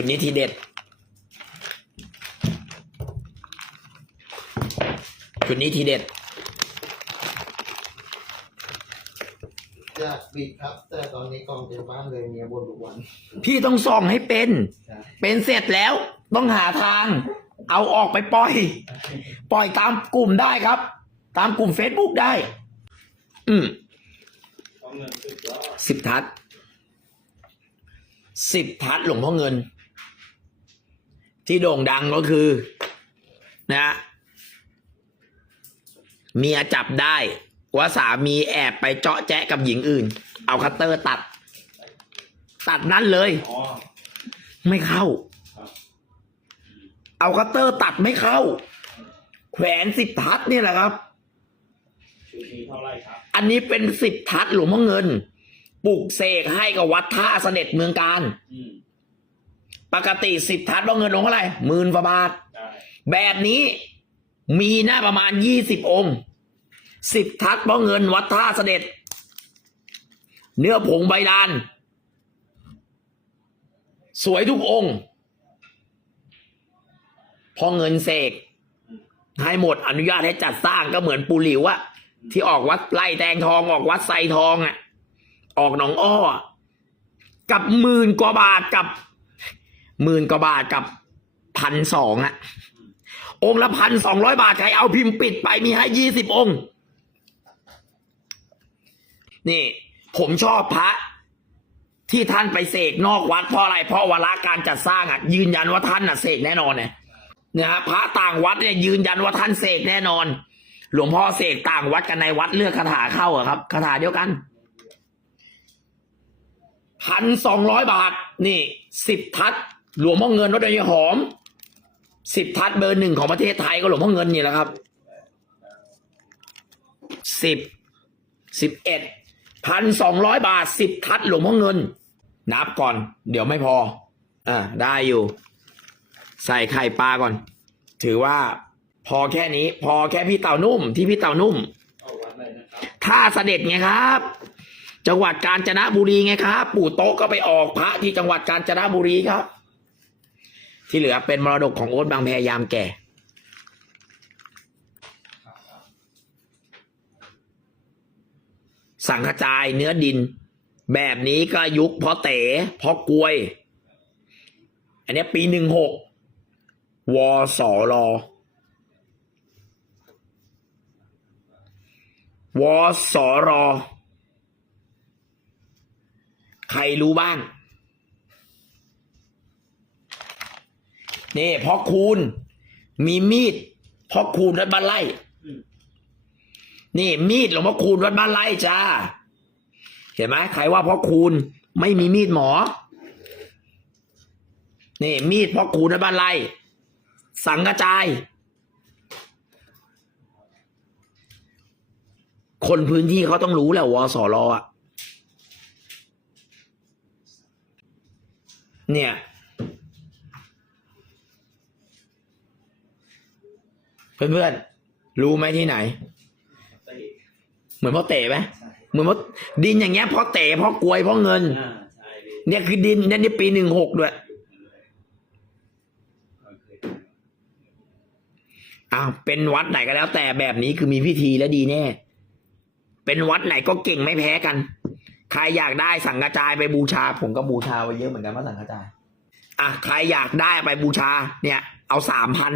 ชุดนี้ทีเด็ด ชุดนี้ทีเด็ดอยากปิดครับ แต่ตอนนี้กองเต็มบ้านเลยเมียบนทุกวัน พี่ต้องส่องให้เป็น ใช่ เป็นเสร็จแล้ว ต้องหาทาง เอาออกไปปล่อย ปล่อยตามกลุ่มได้ครับ ตามกลุ่ม Facebook ได้ อืมเอาเงินสุดยอดสิบทัศสิบทัศหลวงพ่อเงิน ที่โด่งดังก็คือ นะเมียจับได้ว่าสามีแอบไปเจาะแจ๊ะกับหญิงอื่น เอาคัตเตอร์ตัด ตัดนั่นเลยอ๋อไม่เข้าครับเอาคัตเตอร์ตัดไม่เข้า แขวนสิบทัศเนี่ยแหละครับชุดนี้เท่าไหร่ครับ อันนี้เป็นสิบทัศหลวงพ่อเงิน ปลุกเสกให้กับวัดท่าเสด็จเมืองการอืม ปกติสิบทัศว่าเงินองค์เท่าไหร่หมื่นกว่าบาทได้แบบนี้มีหน้าประมาณยี่สิบองค์สิบทัศเพราะเงินวัดท่าเสด็จ เนื้อผงใบลาน สวยทุกองค์ พอเงินเสกให้หมดอนุญาตให้จัดสร้างก็เหมือนปูหลิวอะที่ออกวัดไล่แตงทองออกวัดไซทองอะออกหนองอ้ออะกับหมื่นกว่าบาทกับ หมื่นกว่าบาทกับพันสองอะองค์ละพันสองร้อยบาทใครเอาพิมพ์ปิดไปมีให้ยี่สิบองค์ นี่ ผมชอบพระ ที่ท่านไปเสกนอกวัดเพราะอะไร เพราะวาระการจัดสร้างอะ ยืนยันว่าท่านอะเสกแน่นอนเนี่ยนะฮะพระต่างวัดเนี่ยยืนยันว่าท่านเสกแน่นอน หลวงพ่อเสกต่างวัดกันในวัดเลือกคาถาเข้าอะครับคาถาเดียวกันพันสองร้อยบาท นี่สิบทัศ หลวงพ่อเงินวัดดอยหอมสิบทัศน์เบอร์หนึ่งของประเทศไทยก็หลวงพ่อเงินนี่แหละครับสิบสิบเอ็ดพันสองร้อยบาทสิบทัศน์หลวงพ่อเงิน นับก่อน เดี๋ยวไม่พอ อ่าได้อยู่ ใส่ไข่ปลาก่อน ถือว่าพอแค่นี้ พอแค่พี่เต่านุ่มที่พี่เต่านุ่มเอาวัดอะไรนะครับท่าเสด็จไงครับ จังหวัดกาญจนบุรีไงครับ ปู่โต๊ะก็ไปออกพระที่จังหวัดกาญจนบุรีครับ ที่เหลือเป็นมรดกของโอ๊ตบางแพยามแก่ สังขจายเนื้อดิน แบบนี้ก็ยุคเพราะเต๋เพราะกลวย อันนี้ปีหนึ่งหกวสรวสรใครรู้บ้าง นี่พ่อคูณ มีมีดพ่อคูณวัดบ้านไร่นี่มีดหลวงพ่อคูณวัดบ้านไร่จ้า เห็นไหมใครว่าพ่อคูณไม่มีมีดหมอ นี่ มีดพ่อคูณวัดบ้านไร่สังกระจาย คนพื้นที่เขาต้องรู้แหละวสรอะเนี่ย เพื่อนๆ รู้ไหมที่ไหน เหมือนพ่อเต๋ไหมเหมือนพ่อดินอย่างเงี้ยพ่อเต๋พ่อกลวยพ่อเงิน เนี่ยคือดินเนี่ยนี่ปีหนึ่งหกด้วยอเคอ้าวเป็นวัดไหนก็แล้ว แต่แบบนี้คือมีพิธีและดีแน่ เป็นวัดไหนก็เก่งไม่แพ้กัน ใครอยากได้สังกระจายไปบูชา ผมก็บูชาไว้เยอะเหมือนกันว่าสังกระจายอะใครอยากได้ไปบูชา เนี่ย เอาสามพัน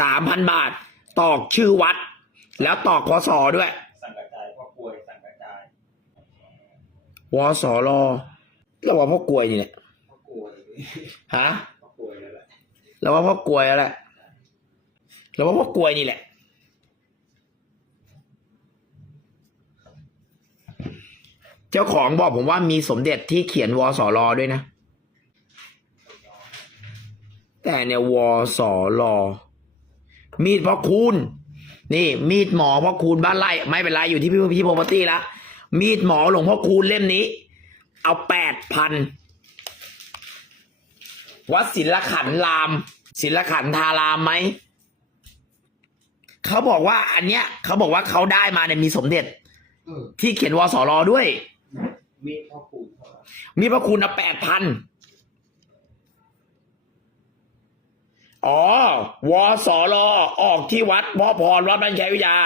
สามพันบาท ตอกชื่อวัด แล้วตอกพศด้วย สั่งกระจายพ่อกลวยสั่งกระจายวสรแล้วว่าพ่อกลวยนี่แหละพ่อกลวยฮะพ่อกลวยนั่นแหละแล้วว่าพ่อกลวยแล้วแหละแล้วว่าพ่อกลวยนี่แหละ เจ้าของบอกผมว่ามีสมเด็จที่เขียนวสรด้วยนะ แต่เนี่ยวสร มีดพ่อคูณนี่มีดหมอพ่อคูณบ้านไร่ไม่เป็นไรอยู่ที่พี่พี่โพปตี้ละมีดหมอหลวงพ่อคูณเล่มนี้ เอาแปดพันวัดศิลขันธ์ราม ศิลขันธารามไหมเขาบอกว่า อันเนี้ยเขาบอกว่าเขาได้มาเนี่ยมีสมเด็จเออที่เขียนวสรด้วย มีดพ่อปู่เท่าไหร่มีพระคุณเอาแปดพัน อ๋อ วสรอออกที่วัดพ่อพรวัดบ้านแควิทยา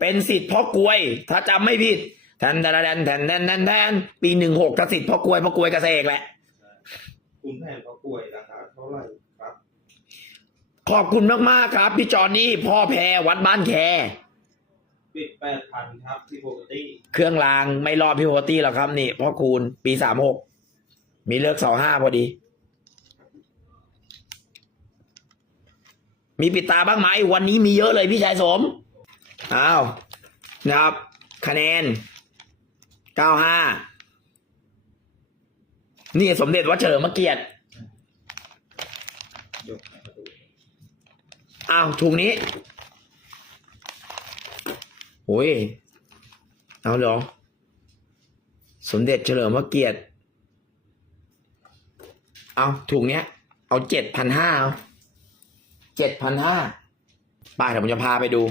เป็นสิทธิ์พ่อกลวย ถ้าจำไม่ผิดแทนแทนแทนแทนแทนแทนแทนปีหนึ่งหกกสิทธิ์พ่อกลวยพ่อกลวยกเกษตรแหละ คุณแผนพ่อกล้วยราคาเท่าไหร่ครับ ขอบคุณมากๆครับ พี่จอนนี่พ่อแพรวัดบ้านแคปิดแปดพันครับที่โปกติเครื่องรางไม่รอดพี่โฮตี้หรอกครับนี่พ่อคูณปีสามหกมีเลิกเสาห้าพอดี มีปิดตาบ้างไหมวันนี้มีเยอะเลยพี่ชายสมอ้าวนะครับ คะแนนเก้าห้านี่สมเด็จวัดเฉลิมะเกียรติยกให้มาดูอ้าวถุงนี้โอ้ยเอาเหรอสมเด็จเฉลิมพระเกียรติเอาถุงเนี้ย เอาเจ็ดพันห้าเอา เจ็ดพันห้าไปเดี๋ยวผมจะพาไปดู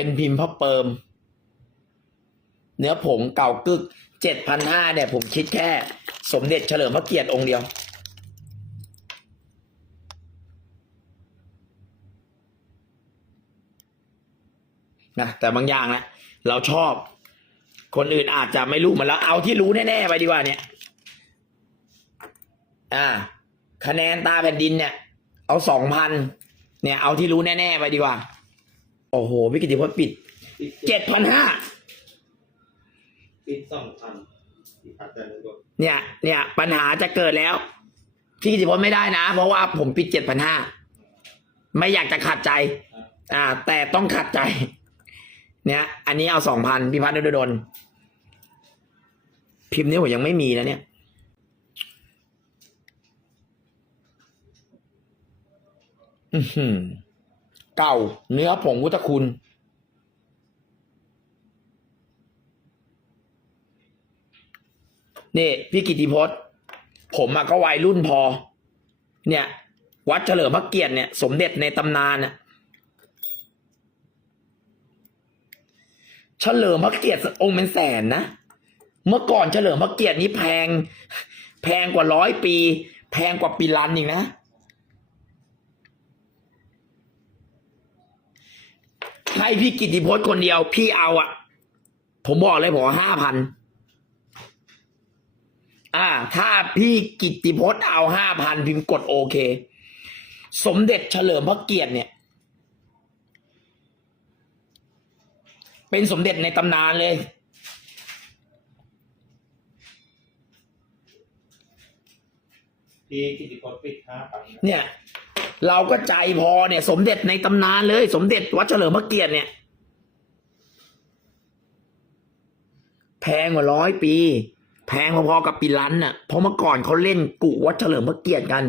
เป็นพิมพ์พระเปิม เนื้อผงเก่ากึกเจ็ดพันห้าเนี่ย ผมคิดแค่ สมเด็จเฉลิมพระเกียรติองค์เดียว นะแต่บางอย่างนะเราชอบ คนอื่นอาจจะไม่รู้มันแล้ว เอาที่รู้แน่ๆไปดีกว่าเนี่ย อ่า คะแนนตาแผ่นดินเนี่ย เอาสองพันเนี่ย เอาที่รู้แน่ๆไปดีกว่า โอ้โหพี่กิติพจน์ปิดปิดเจ็ดพันห้าปิดสองพันที่อาจารย์นึกว่าเนี่ย เนี่ย ปัญหาจะเกิดแล้ว พี่กิติพจน์ไม่ได้นะ เพราะว่าผมปิดเจ็ดพันห้าไม่อยากจะขัดใจ อ่า แต่ต้องขัดใจ เนี่ย อันนี้เอาสองพันพี่พัฒน์นดลพิมพ์นี้ผมยังไม่มีนะเนี่ย อือหือเก่า เนื้อผงวุตคุณนี่พี่กิติพจน์ ผมก็วัยรุ่นพอ เนี่ย วัดเฉลิมพระเกียรติเนี่ย สมเด็จในตำนานน่ะ เฉลิมพระเกียรติองค์เป็นแสนนะ เมื่อก่อนเฉลิมพระเกียรตินี้แพง แพงกว่าร้อยปี แพงกว่าปีลันอีกนะ ให้พี่กิติพจน์คนเดียวพี่เอาอะผมบอกเลยผมห้าพันอ่า ถ้าพี่กิตติพจน์เอาห้าพันพิมพ์กดโอเค สมเด็จเฉลิมพระเกียรติเนี่ย เป็นสมเด็จในตำนานเลยพี่กิติพจน์ปิดห้าพันเนี่ย เราก็ใจพอเนี่ย สมเด็จในตำนานเลย สมเด็จวัดเฉลิมพระเกียรติเนี่ย แพงกว่าร้อยปี แพงพอๆกับปีลันน่ะเพราะเมื่อก่อนเขาเล่นกุวัดเฉลิมพระเกียรติกัน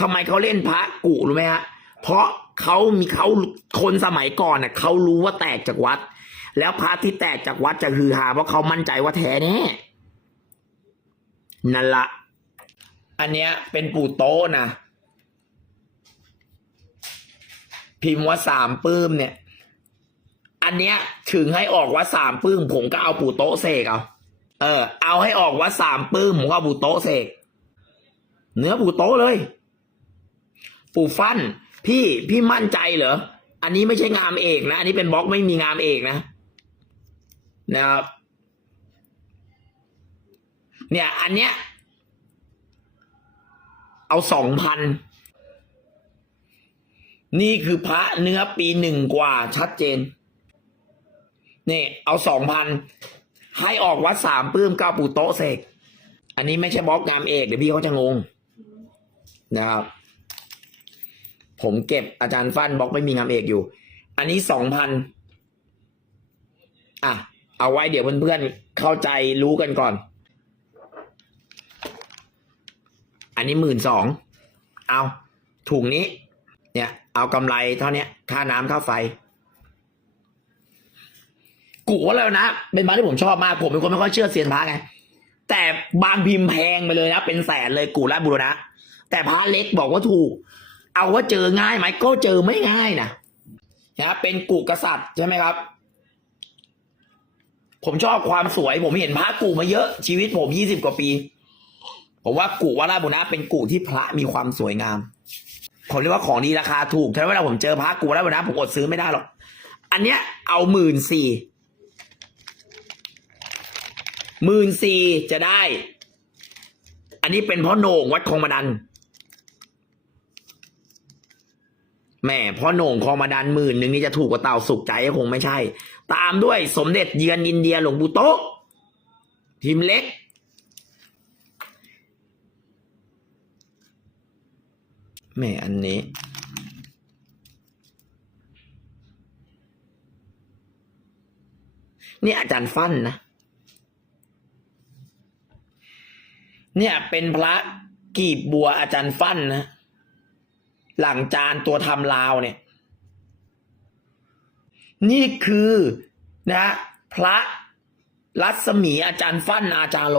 ทำไมเขาเล่นพระกุรู้ไหมฮะเพราะเขามีเขาคนสมัยก่อนน่ะเขารู้ว่าแตกจากวัด แล้วพระที่แตกจากวัดจะฮือฮาเพราะเขามั่นใจว่าแท้แน่นั่นละ อันเนี้ยเป็นปู่โต้นะ พิมพ์ว่าสามปื้มเนี่ย อันเนี้ยถึงให้ออกว่าสามปื้ม ผมก็เอาปู่โต๊ะเสกเอา เออ เอาให้ออกว่าสามปื้มผมก็เอาปู่โต๊ะเสก เนื้อปู่โต๊ะเลย ปู่ฟัน พี่พี่มั่นใจเหรอ อันนี้ไม่ใช่งามเอกนะ อันนี้เป็นบล็อกไม่มีงามเอกนะ นะครับเนี่ย อันเนี้ย เอาสองพัน นี่คือพระเนื้อปีหนึ่งกว่าชัดเจน นี่ เอาสองพัน ให้ออกวัดสามปื้มเก้าปู่โต๊ะเสก อันนี้ไม่ใช่บล็อกงามเอกเดี๋ยวพี่เขาจะงง นะครับ ผมเก็บอาจารย์ฟันบล็อกไม่มีงามเอกอยู่ อันนี้สองพัน อะ เอาไว้เดี๋ยวเพื่อนๆเข้าใจรู้กันก่อน อันนี้หมื่นสองเอาถุงนี้ เนี่ย เอากำไรเท่านี้ค่าน้ำค่าไฟกูว่าแล้วนะเป็นบ้านที่ผมชอบมากผมเป็นคนไม่ค่อยเชื่อเซียนพระไงแต่บางพิมพ์แพงไปเลยนะเป็นแสนเลยกูและบุรณะ แต่พระเล็กบอกว่าถูก เอาว่าเจอง่ายไหมก็เจอไม่ง่ายนะนะเป็นกุกษัตริย์ใช่ไหมครับ ผมชอบความสวย ผมเห็นพระกูมาเยอะชีวิตผมยี่สิบกว่าปี ผมว่ากูวัดราบุรณะเป็นกูที่พระมีความสวยงามผมเรียกว่าของดีราคาถูกถ้าเวลาผมเจอพระกูวัดราบุรณะผมอดซื้อไม่ได้หรอกอันเนี้ยเอาหมื่นสี่หมื่นสี่จะได้ อันนี้เป็นพ่อโหน่งวัดคลองมาดันแหม่พ่อโหน่งคลองมาดันหมื่นหนึ่งนี่จะถูกกว่าเต่าสุกใจก็คงไม่ใช่ ตามด้วยสมเด็จเยือนอินเดียหลวงปู่โต๊ะพิมเล็ก แม่อันนี้ นี่อาจารย์ฟั่นนะ เนี่ยเป็นพระกีบบัวอาจารย์ฟั่นนะ หลังจานตัวทำลาวเนี่ย นี่คือนะพระรัศมีอาจารย์ฟั่นอาจารโล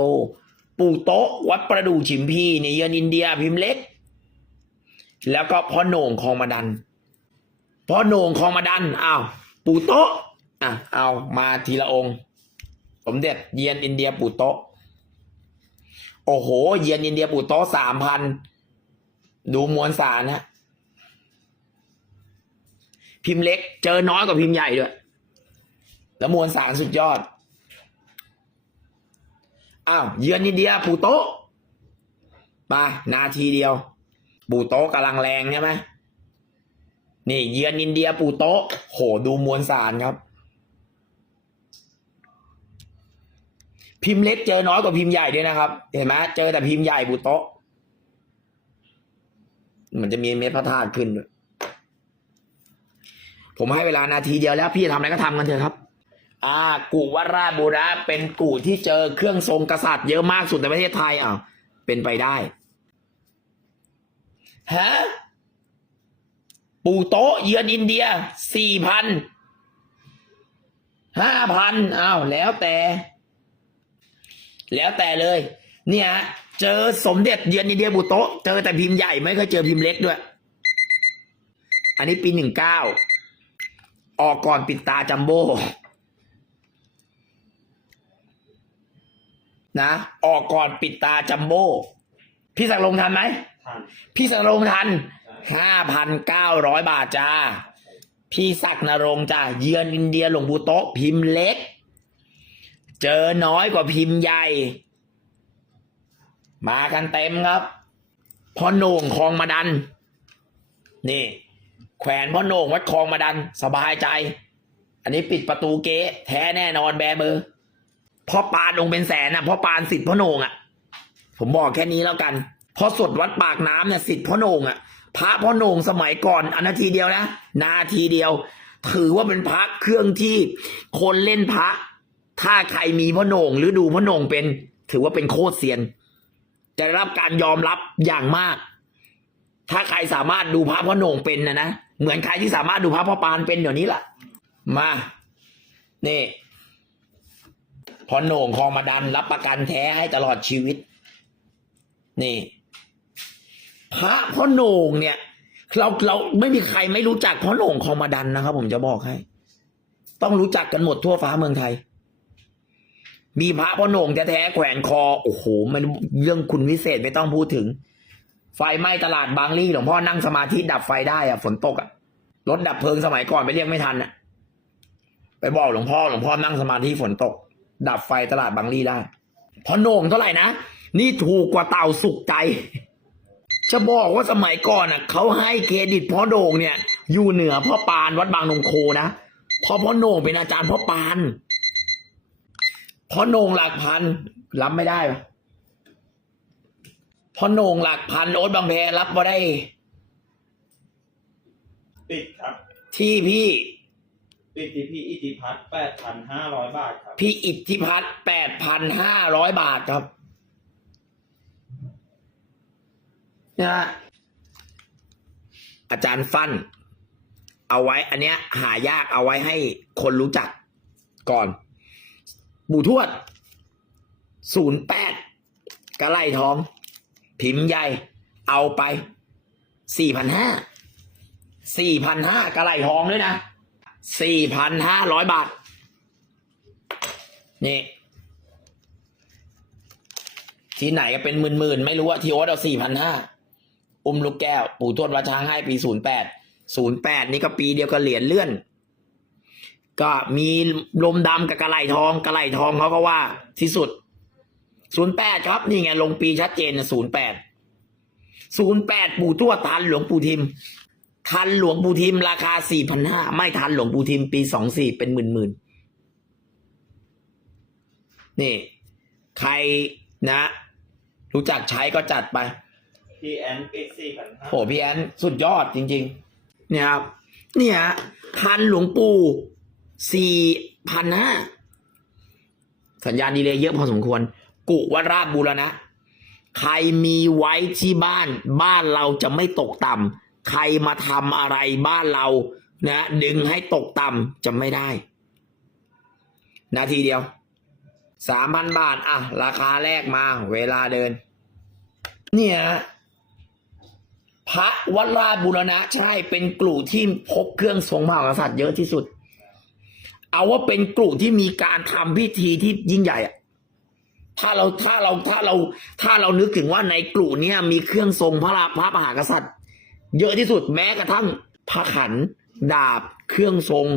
ปู่โต๊ะวัดประดู่ฉิมพีเนี่ยเยือนอินเดียพิมพ์เล็ก แล้วก็พ่อโหน่งคองมาดันพ่อโหน่งคองมาดันอ้าวปู่โต๊ะอะเอามาทีละองค์ สมเด็จเยียนอินเดียปู่โต๊ะโอ้โห เยียนอินเดียปู่โต๊ะสามพันดูมวลสารนะ พิมพ์เล็ก เจอน้อยกว่าพิมพ์ใหญ่ด้วย แล้วมวลสารสุดยอด อ้าว เยือนอินเดียปูโต๊ะไปนาทีเดียวปูโต๊ะกำลังแรงใช่ไหมนี่ เยือนอินเดียปูโต๊ะโหดูมวลสารครับ พิมพ์เล็กเจอน้อยกว่าพิมพ์ใหญ่ด้วยนะครับ เห็นไหมเจอแต่พิมพ์ใหญ่บุโตะมันจะมีเม็ดพระธาตุขึ้นด้วย ผมให้เวลานาทีเดียวแล้วพี่จะทำอะไรก็ทำกันเถอะครับ อ่า กูวราบุระเป็นกูที่เจอเครื่องทรงกษัตริย์เยอะมากสุดในประเทศไทยอ้าวเป็นไปได้ฮะปู่โต๊ะเยือนอินเดียสี่พันห้าพันอ้าวแล้วแต่ แล้วแต่เลย เนี่ย เจอสมเด็จเยือนอินเดียบุโตะเจอแต่พิมพ์ใหญ่ไม่เคยเจอพิมพ์เล็กด้วย อันนี้ปีหนึ่งเก้า ออกก่อนปิดตาจัมโบ้นะ ออกก่อนปิดตาจัมโบ้พี่สักดิ์ลงทันไหมทันพี่สักดิ์ลงทันห้าพันเก้าร้อยบาทจ้า พี่ศักดิ์นรงค์จ้าเยือนอินเดียหลวงปู่โต๊ะพิมพ์เล็ก เจอน้อยกว่าพิมพ์ใหญ่ มากันเต็มครับพ่อโหน่งคลองมาดัน นี่ แขวนพ่อโหน่งวัดคลองมาดัน สบายใจ อันนี้ปิดประตูเก๊แท้แน่นอนแบมือพ่อปานองเป็นแสนนะพ่อปานสิทธิ์พ่อโหน่งอะ ผมบอกแค่นี้แล้วกันพอสดวัดปากน้ำเนี่ยสิทธิ์พ่อโหน่งอะ พระพ่อโหน่งสมัยก่อนอันนาทีเดียวนะนาทีเดียว ถือว่าเป็นพระเครื่องที่คนเล่นพระ ถ้าใครมีพ่อโหน่งหรือดูพ่อโหน่งเป็น ถือว่าเป็นโคตรเซียน จะได้รับการยอมรับอย่างมาก ถ้าใครสามารถดูพระพ่อโหน่งเป็นนะนะ เหมือนใครที่สามารถดูพระพ่อปานเป็นเดี๋ยวนี้แหละมา นี่ พอโหน่งคลองมาดันรับประกันแท้ให้ตลอดชีวิต นี่ พระพ่อโหน่งเนี่ย เราเราไม่มีใครไม่รู้จักพ่อโหน่งคลองมาดันนะครับผมจะบอกให้ ต้องรู้จักกันหมดทั่วฟ้าเมืองไทย มีพระพ่อโหน่งแท้แขวนคอ โอ้โหมันเรื่องคุณวิเศษไม่ต้องพูดถึงไฟไหม้ตลาดบางลี่หลวงพ่อนั่งสมาธิดับไฟได้อะฝนตกอะ รถดับเพลิงสมัยก่อนไปเรียกไม่ทันอะไปบอกหลวงพ่อหลวงพ่อนั่งสมาธิฝนตก ดับไฟตลาดบางลี่ได้พ่อโหน่งเท่าไหร่นะนี่ถูกกว่าเต่าสุกใจ จะบอกว่าสมัยก่อนอะเขาให้เครดิตพ่อโหน่งเนี่ย อยู่เหนือพ่อปานวัดบางนงโคนะพราะพ่อโหน่งเป็นอาจารย์พ่อปานพ่อโหน่งหลักพันรับไม่ได้พ่อโหน่งหลักพันโอ๊ตบางแพรับมาได้ ปิดครับ ที่พี่ ปิดที่พี่อิทธิพัฒน์แปดพันห้าร้อยบาทครับ พี่อิทธิพัฒน์แปดพันห้าร้อยบาทครับนะฮะอาจารย์ฟัน เอาไว้ อันเนี้ย หายากเอาไว้ให้คนรู้จักก่อนปู่ทวดศูนย์แปดกระไล่ทอง พิมพ์ใหญ่ เอาไปสี่พันห้า สี่พันห้ากระไหลทองด้วยนะสี่พันห้าร้อยบาท นี่ ที่ไหนก็เป็นหมื่นๆไม่รู้ว่าที่โอ๊ตเอาสี่พันห้าอุ้มลูกแก้ว ปู่ทวดวัดช้างให้ปีศูนย์แปดศูนย์แปดนี่ก็ปีเดียวกับเหรียญเลื่อน ก็มีลมดำกับกระไหลทอง กระไหลทองเขาก็ว่าที่สุดศูนย์แปดครับ นี่ไงลงปีชัดเจนศูนย์แปดศูนย์แปดปู่ทวดทันหลวงปู่ทิม ทันหลวงปู่ทิมราคาสี่พันห้าไม่ทันหลวงปู่ทิมปีสองสี่เป็นหมื่นหมื่นๆนี่ ใครนะ รู้จักใช้ก็จัดไป พีแอนปีสี่พันห้าโหพี่แอนสุดยอดจริง ๆ เนี่ยครับ เนี่ยพันหลวงปู่สี่พันห้าสัญญาณดีเลยเยอะพอสมควร กุวราชบูรณะ ใครมีไว้ที่บ้าน บ้านเราจะไม่ตกต่ำ ใครมาทำอะไรบ้านเรานะดึงให้ตกต่ำจะไม่ได้ นาทีเดียวสามพันบาท อะ ราคาแรกมา เวลาเดิน เนี่ยพระวัดราชบุรณะใช่เป็นกลุ่มที่พบเครื่องทรงพระมหากษัตริย์เยอะที่สุด เอาว่าเป็นกลุ่มที่มีการทำพิธีที่ยิ่งใหญ่อะถ้าเราถ้าเราถ้าเราถ้าเรานึกถึงว่าในกลุ่เนี้ยมีเครื่องทรงพระราพระมหากษัตริย์ เยอะที่สุดแม้กระทั่งพระขัน ดาบ เครื่องทรง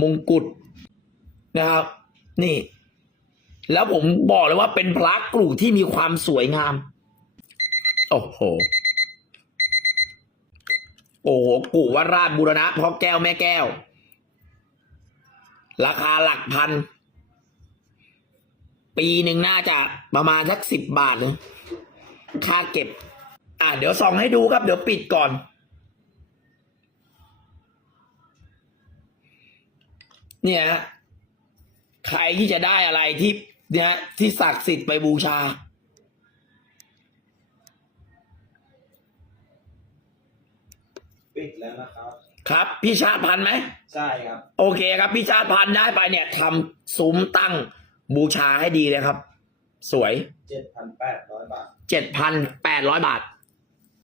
มงกุฎนะครับ นี่ แล้วผมบอกเลยว่าเป็นพระกลุ่ที่มีความสวยงาม โอ้โห โอ้โหกูว่าราชบุรณะพ่อแก้วแม่แก้ว ราคาหลักพัน ปีหนึ่งน่าจะประมาณสักสิบบาทนะค่าเก็บ อะเดี๋ยวส่องให้ดูครับ เดี๋ยวปิดก่อน เนี่ยฮะใครที่จะได้อะไรที่เนี่ยที่ศักดิ์สิทธิ์ไปบูชา ปิดแล้วนะครับ ครับ พี่ชาติพันธุ์ไหม ใช่ครับ โอเคครับ พี่ชาติพันธุ์ได้ไปเนี่ยทำซุ้มตั้งบูชาให้ดีเลยครับ สวย เจ็ดพันแปดร้อยบาท เจ็ดพันแปดร้อยบาท